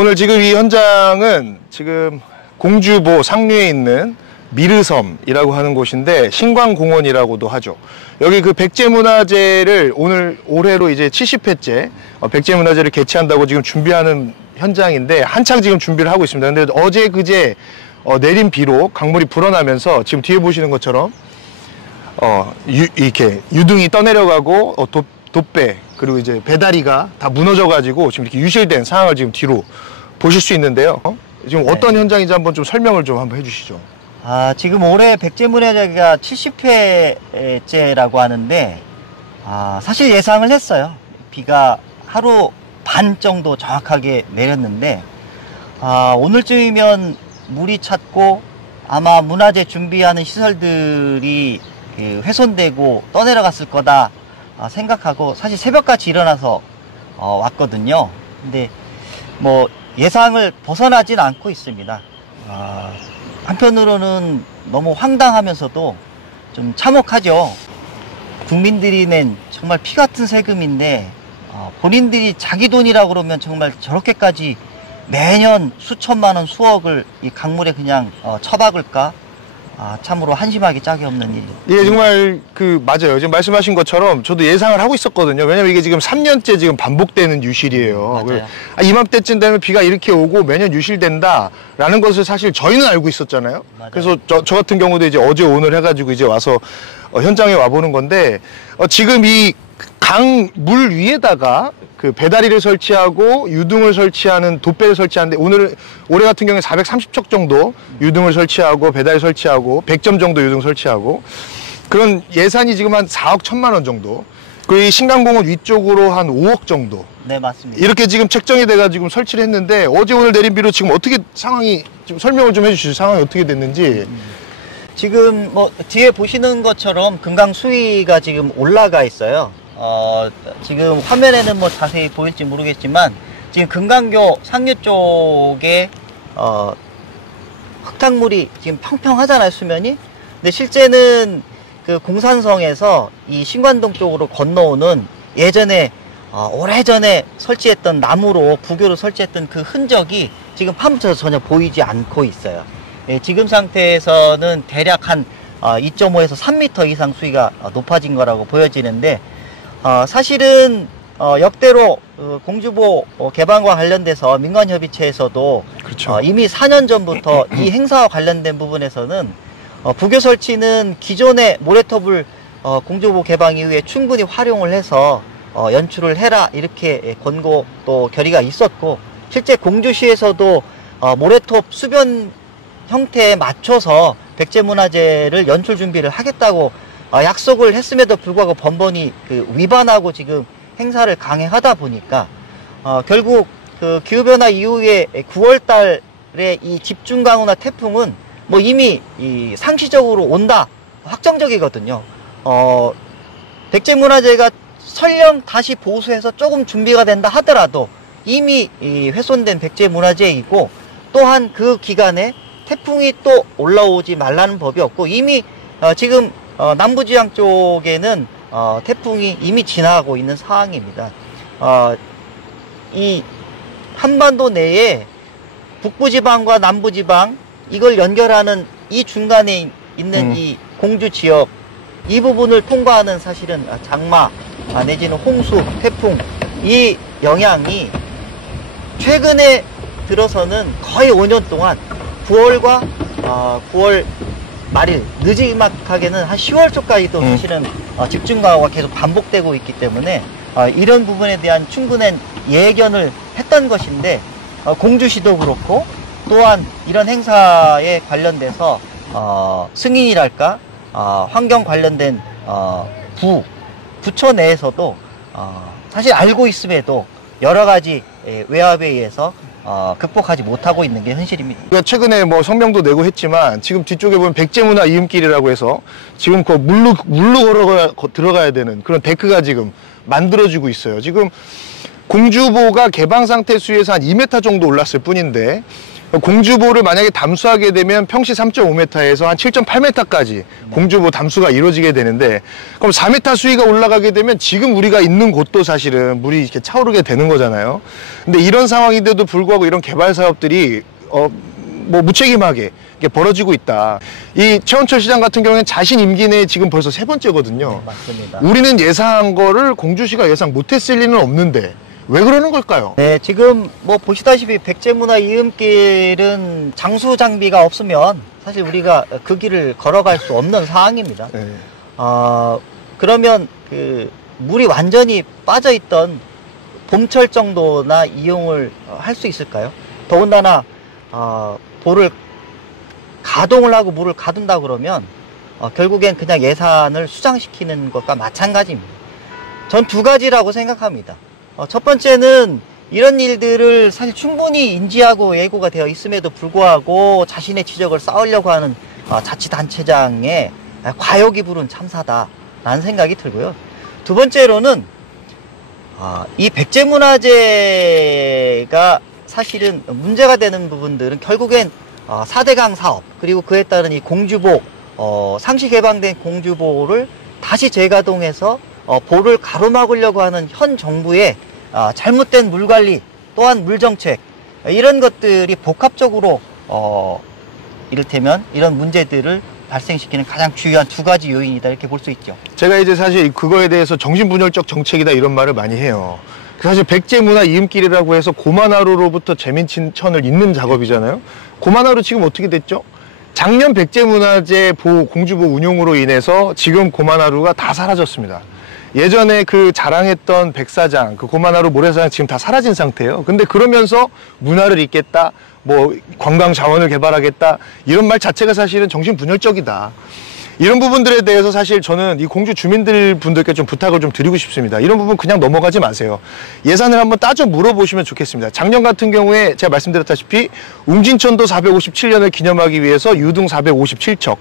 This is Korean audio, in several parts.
오늘 지금 이 현장은 지금 공주보 상류에 있는 미르섬이라고 하는 곳인데 신광공원이라고도 하죠. 여기 그 백제문화제를 올해로 이제 70회째 백제문화제를 개최한다고 지금 준비하는 현장인데 한창 지금 준비를 하고 있습니다. 근데 어제 그제 내린 비로 강물이 불어나면서 지금 뒤에 보시는 것처럼 이렇게 유등이 떠내려가고 돛배 그리고 이제 배다리가 다 무너져 가지고 지금 이렇게 유실된 상황을 지금 뒤로 보실 수 있는데요. 지금 어떤 현장인지 한번 좀 설명을 좀 한번 해주시죠. 지금 올해 백제문화제가 70회째라고 하는데 사실 예상을 했어요. 비가 하루 반 정도 정확하게 내렸는데 오늘쯤이면 물이 찼고 아마 문화제 준비하는 시설들이 훼손되고 떠내려갔을 거다 생각하고 사실 새벽같이 일어나서 왔거든요. 근데 뭐 예상을 벗어나진 않고 있습니다. 한편으로는 너무 황당하면서도 좀 참혹하죠. 국민들이 낸 정말 피 같은 세금인데 본인들이 자기 돈이라고 그러면 정말 저렇게까지 매년 수천만 원, 수억을 이 강물에 그냥 처박을까? 참으로 한심하기 짝이 없는 일이죠. 예, 정말 맞아요. 지금 말씀하신 것처럼 저도 예상을 하고 있었거든요. 왜냐면 이게 지금 3년째 지금 반복되는 유실이에요. 맞아요. 이맘때쯤 되면 비가 이렇게 오고 매년 유실된다라는 것을 사실 저희는 알고 있었잖아요. 맞아요. 그래서 저 같은 경우도 이제 어제 오늘 해가지고 이제 와서 현장에 와보는 건데 지금 이 강 물 위에다가 그 배다리를 설치하고 유등을 설치하는 돛배를 설치하는데 올해 같은 경우에 430척 정도 유등을 설치하고 배다리 설치하고 100점 정도 유등 설치하고 그런 예산이 지금 한 4억 1천만 원 정도 그리고 이 신광공원 위쪽으로 한 5억 정도 네, 맞습니다. 이렇게 지금 책정이 돼가지고 설치를 했는데 어제 오늘 내린 비로 지금 어떻게 상황이 좀 설명을 좀 해주시죠. 상황이 어떻게 됐는지. 지금 뭐 뒤에 보시는 것처럼 금강 수위가 지금 올라가 있어요. 지금 화면에는 뭐 자세히 보일지 모르겠지만 지금 금강교 상류 쪽에 흙탕물이 지금 평평하잖아요, 수면이. 근데 실제는 그 공산성에서 이 신관동 쪽으로 건너오는 예전에 오래전에 설치했던 나무로 부교로 설치했던 그 흔적이 지금 파묻혀서 전혀 보이지 않고 있어요. 예, 지금 상태에서는 대략 한 2.5에서 3m 이상 수위가 높아진 거라고 보여지는데 사실은 역대로 공주보 개방과 관련돼서 민간협의체에서도 그렇죠. 이미 4년 전부터 이 행사와 관련된 부분에서는 부교 설치는 기존의 모래톱을 공주보 개방 이후에 충분히 활용을 해서 연출을 해라 이렇게 권고 또 결의가 있었고 실제 공주시에서도 모래톱 수변 형태에 맞춰서 백제문화제를 연출 준비를 하겠다고 약속을 했음에도 불구하고 번번이 위반하고 지금 행사를 강행하다 보니까 결국 그 기후변화 이후에 9월 달에 이 집중강우나 태풍은 뭐 이미 상시적으로 온다 확정적이거든요. 백제문화제가 설령 다시 보수해서 조금 준비가 된다 하더라도 이미 훼손된 백제문화제이고 또한 그 기간에 태풍이 또 올라오지 말라는 법이 없고 이미 지금 남부지방 쪽에는 태풍이 이미 지나가고 있는 상황입니다. 이 한반도 내에 북부지방과 남부지방 이걸 연결하는 이 중간에 있는 이 공주지역 이 부분을 통과하는 사실은 장마 내지는 홍수, 태풍 이 영향이 최근에 들어서는 거의 5년 동안 9월과 9월 말일 늦지막하게는 한 10월 초까지도 사실은 집중강우가 계속 반복되고 있기 때문에 이런 부분에 대한 충분한 예견을 했던 것인데 공주시도 그렇고 또한 이런 행사에 관련돼서 승인이랄까 환경 관련된 부처 내에서도 사실 알고 있음에도 여러 가지 외압에 의해서 극복하지 못하고 있는 게 현실입니다. 최근에 뭐 성명도 내고 했지만 지금 뒤쪽에 보면 백제문화 이음길이라고 해서 지금 그 물로 들어가야 되는 그런 데크가 지금 만들어지고 있어요. 지금 공주보가 개방 상태 수위에서 한 2m 정도 올랐을 뿐인데 공주보를 만약에 담수하게 되면 평시 3.5m에서 한 7.8m까지 공주보 담수가 이루어지게 되는데, 그럼 4m 수위가 올라가게 되면 지금 우리가 있는 곳도 사실은 물이 이렇게 차오르게 되는 거잖아요. 근데 이런 상황인데도 불구하고 이런 개발 사업들이 뭐 무책임하게 이게 벌어지고 있다. 이 최원철 시장 같은 경우에는 자신 임기 내에 지금 벌써 3번째거든요. 네, 맞습니다. 우리는 예상한 거를 공주시가 예상 못했을 리는 없는데 왜 그러는 걸까요? 네, 지금 뭐 보시다시피 백제문화 이음길은 장수 장비가 없으면 사실 우리가 그 길을 걸어갈 수 없는 상황입니다. 네. 그러면 그 물이 완전히 빠져 있던 봄철 정도나 이용을 할 수 있을까요? 더군다나 보를 가동을 하고 물을 가둔다 그러면 결국엔 그냥 예산을 수장시키는 것과 마찬가지입니다. 전 두 가지라고 생각합니다. 첫 번째는 이런 일들을 사실 충분히 인지하고 예고가 되어 있음에도 불구하고 자신의 지적을 쌓으려고 하는 자치단체장의 과욕이 부른 참사다라는 생각이 들고요. 두 번째로는 이 백제문화재가 사실은 문제가 되는 부분들은 결국엔 4대강 사업, 그리고 그에 따른 이 공주보, 상시 개방된 공주보를 다시 재가동해서 보를 가로막으려고 하는 현 정부의 잘못된 물관리, 또한 물정책, 이런 것들이 복합적으로 이를테면 이런 문제들을 발생시키는 가장 주요한 두 가지 요인이다, 이렇게 볼 수 있죠. 제가 이제 사실 그거에 대해서 정신분열적 정책이다 이런 말을 많이 해요. 사실 백제문화 이음길이라고 해서 고만하루로부터 재민천을 잇는 작업이잖아요. 고만하루 지금 어떻게 됐죠? 작년 백제문화재 공주보 운용으로 인해서 지금 고만하루가 다 사라졌습니다. 예전에 그 자랑했던 백사장, 그 고만하루 모래사장 지금 다 사라진 상태예요. 근데 그러면서 문화를 잇겠다, 뭐 관광 자원을 개발하겠다, 이런 말 자체가 사실은 정신분열적이다. 이런 부분들에 대해서 사실 저는 이 공주 주민들 분들께 좀 부탁을 좀 드리고 싶습니다. 이런 부분 그냥 넘어가지 마세요. 예산을 한번 따져 물어보시면 좋겠습니다. 작년 같은 경우에 제가 말씀드렸다시피 웅진천도 457년을 기념하기 위해서 유등 457척,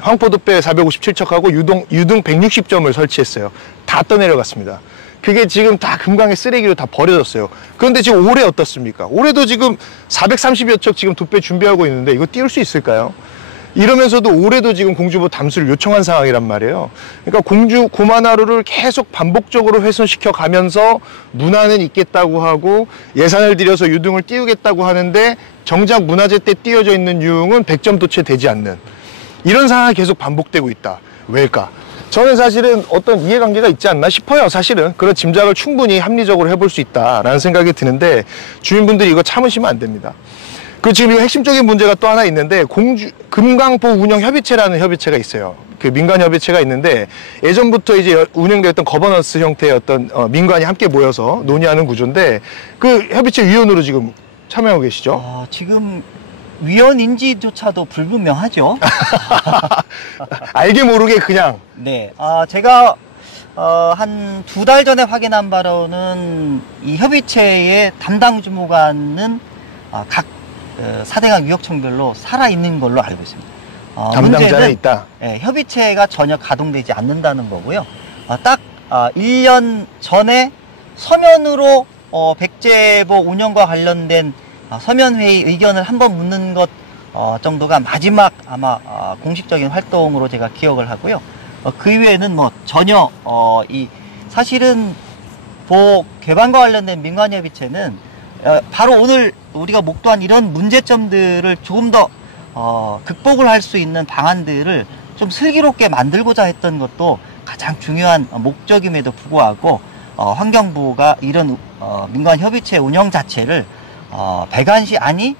황포도배 457척하고 유등 160점을 설치했어요. 다 떠내려갔습니다. 그게 지금 다 금강의 쓰레기로 다 버려졌어요. 그런데 지금 올해 어떻습니까? 올해도 지금 430여 척 지금 돛배 준비하고 있는데 이거 띄울 수 있을까요? 이러면서도 올해도 지금 공주보 담수를 요청한 상황이란 말이에요. 그러니까 고만하루를 계속 반복적으로 훼손시켜 가면서 문화는 있겠다고 하고 예산을 들여서 유등을 띄우겠다고 하는데 정작 문화재 때 띄워져 있는 유흥은 100점도 채 되지 않는 이런 상황이 계속 반복되고 있다. 왜일까? 저는 사실은 어떤 이해관계가 있지 않나 싶어요. 사실은 그런 짐작을 충분히 합리적으로 해볼 수 있다라는 생각이 드는데 주민분들이 이거 참으시면 안 됩니다. 그 지금 이 핵심적인 문제가 또 하나 있는데 금강보 운영 협의체라는 협의체가 있어요. 그 민간 협의체가 있는데 예전부터 이제 운영되었던 거버넌스 형태의 어떤 민간이 함께 모여서 논의하는 구조인데 그 협의체 위원으로 지금 참여하고 계시죠? 지금 위원인지조차도 불분명하죠. 알게 모르게 그냥. 네, 제가 한 2달 전에 확인한 바로는 이 협의체의 담당 주무관은 각 4대강 유역청별로 살아있는 걸로 알고 있습니다. 담당자는 있다? 협의체가 전혀 가동되지 않는다는 거고요. 딱 1년 전에 서면으로 백제보 운영과 관련된 서면회의 의견을 한번 묻는 것 정도가 마지막 아마 공식적인 활동으로 제가 기억을 하고요. 그 이외에는 뭐 전혀 사실은 보 개방과 관련된 민관협의체는 바로 오늘 우리가 목도한 이런 문제점들을 조금 더 극복을 할 수 있는 방안들을 좀 슬기롭게 만들고자 했던 것도 가장 중요한 목적임에도 불구하고 환경부가 이런 민관협의체 운영 자체를 배관시 아니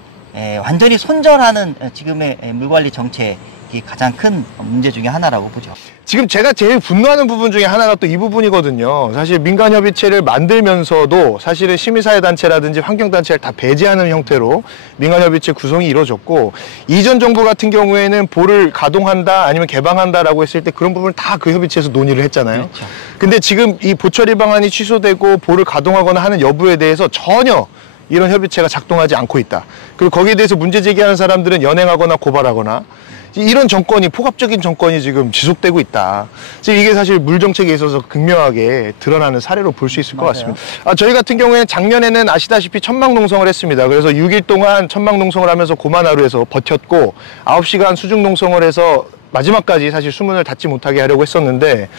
완전히 손절하는 지금의 물관리 정책이 가장 큰 문제 중에 하나라고 보죠. 지금 제가 제일 분노하는 부분 중에 하나가 또 이 부분이거든요. 사실 민간협의체를 만들면서도 사실은 시민사회단체라든지 환경단체를 다 배제하는 형태로 민간협의체 구성이 이루어졌고, 이전 정부 같은 경우에는 보를 가동한다 아니면 개방한다라고 했을 때 그런 부분을 다 그 협의체에서 논의를 했잖아요. 그렇죠. 근데 지금 이 보처리 방안이 취소되고 보를 가동하거나 하는 여부에 대해서 전혀 이런 협의체가 작동하지 않고 있다. 그리고 거기에 대해서 문제 제기하는 사람들은 연행하거나 고발하거나, 이런 정권이, 폭압적인 정권이 지금 지속되고 있다. 지금 이게 사실 물 정책에 있어서 극명하게 드러나는 사례로 볼 수 있을 것 같습니다. 저희 같은 경우에는 작년에는 아시다시피 천막농성을 했습니다. 그래서 6일 동안 천막농성을 하면서 고만하루에서 버텼고 9시간 수중농성을 해서 마지막까지 사실 수문을 닫지 못하게 하려고 했었는데,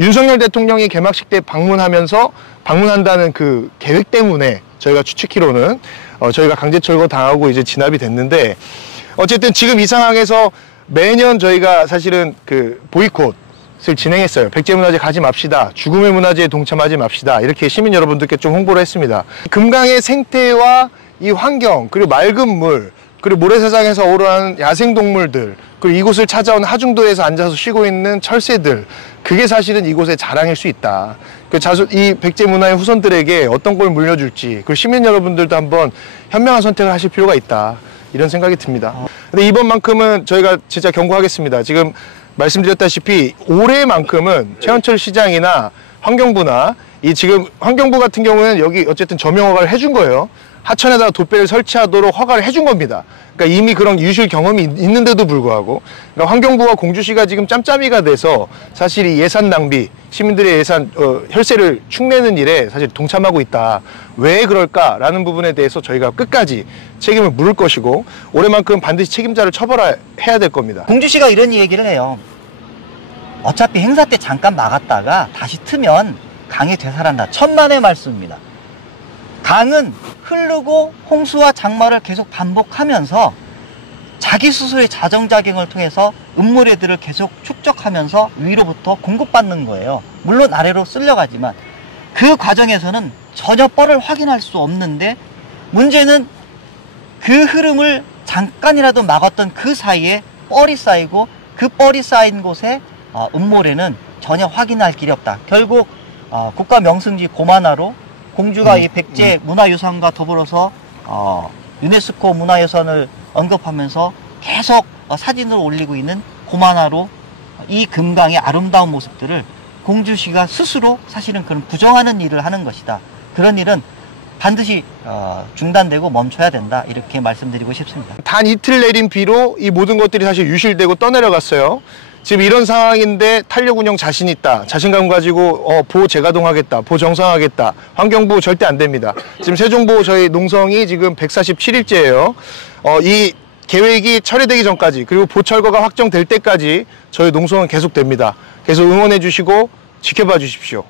윤석열 대통령이 개막식 때 방문한다는 그 계획 때문에 저희가 추측키로는 저희가 강제 철거 당하고 이제 진압이 됐는데, 어쨌든 지금 이 상황에서 매년 저희가 사실은 그 보이콧을 진행했어요. 백제문화재 가지 맙시다. 죽음의 문화재에 동참하지 맙시다. 이렇게 시민 여러분들께 좀 홍보를 했습니다. 금강의 생태와 이 환경, 그리고 맑은 물, 그리고 모래사장에서 어우러하는 야생동물들, 그리고 이곳을 찾아온 하중도에서 앉아서 쉬고 있는 철새들, 그게 사실은 이곳의 자랑일 수 있다. 이 백제문화의 후손들에게 어떤 걸 물려줄지, 그리고 시민 여러분들도 한번 현명한 선택을 하실 필요가 있다. 이런 생각이 듭니다. 근데 이번만큼은 저희가 진짜 경고하겠습니다. 지금 말씀드렸다시피 올해만큼은 최원철 시장이나 환경부나 지금 환경부 같은 경우는 여기 어쨌든 점용 허가를 해준 거예요. 하천에다가 돛배를 설치하도록 허가를 해준 겁니다. 그러니까 이미 그런 유실 경험이 있는데도 불구하고, 그러니까 환경부와 공주시가 지금 짬짬이가 돼서 사실 이 예산 낭비, 시민들의 예산 혈세를 축내는 일에 사실 동참하고 있다. 왜 그럴까라는 부분에 대해서 저희가 끝까지 책임을 물을 것이고, 올해만큼 반드시 책임자를 처벌해야 될 겁니다. 공주시가 이런 얘기를 해요. 어차피 행사 때 잠깐 막았다가 다시 트면 강이 되살아난다. 천만의 말씀입니다. 강은 흐르고 홍수와 장마를 계속 반복하면서 자기 스스로의 자정작용을 통해서 음모래들을 계속 축적하면서 위로부터 공급받는 거예요. 물론 아래로 쓸려가지만 그 과정에서는 전혀 뻘을 확인할 수 없는데, 문제는 그 흐름을 잠깐이라도 막았던 그 사이에 뻘이 쌓이고, 그 뻘이 쌓인 곳에 음모래는 전혀 확인할 길이 없다. 결국 국가 명승지 고만하로 공주가 이 백제 문화유산과 더불어서 유네스코 문화유산을 언급하면서 계속 사진을 올리고 있는 고만하로 이 금강의 아름다운 모습들을 공주시가 스스로 사실은 그런 부정하는 일을 하는 것이다. 그런 일은 반드시 중단되고 멈춰야 된다. 이렇게 말씀드리고 싶습니다. 단 이틀 내린 비로 이 모든 것들이 사실 유실되고 떠내려갔어요. 지금 이런 상황인데 탄력 운영 자신 있다, 자신감 가지고 보호 재가동하겠다, 보호 정상하겠다, 환경보호 절대 안 됩니다. 지금 세종보호 저희 농성이 지금 147일째예요. 이 계획이 철회되기 전까지, 그리고 보철거가 확정될 때까지 저희 농성은 계속됩니다. 계속 응원해 주시고 지켜봐 주십시오.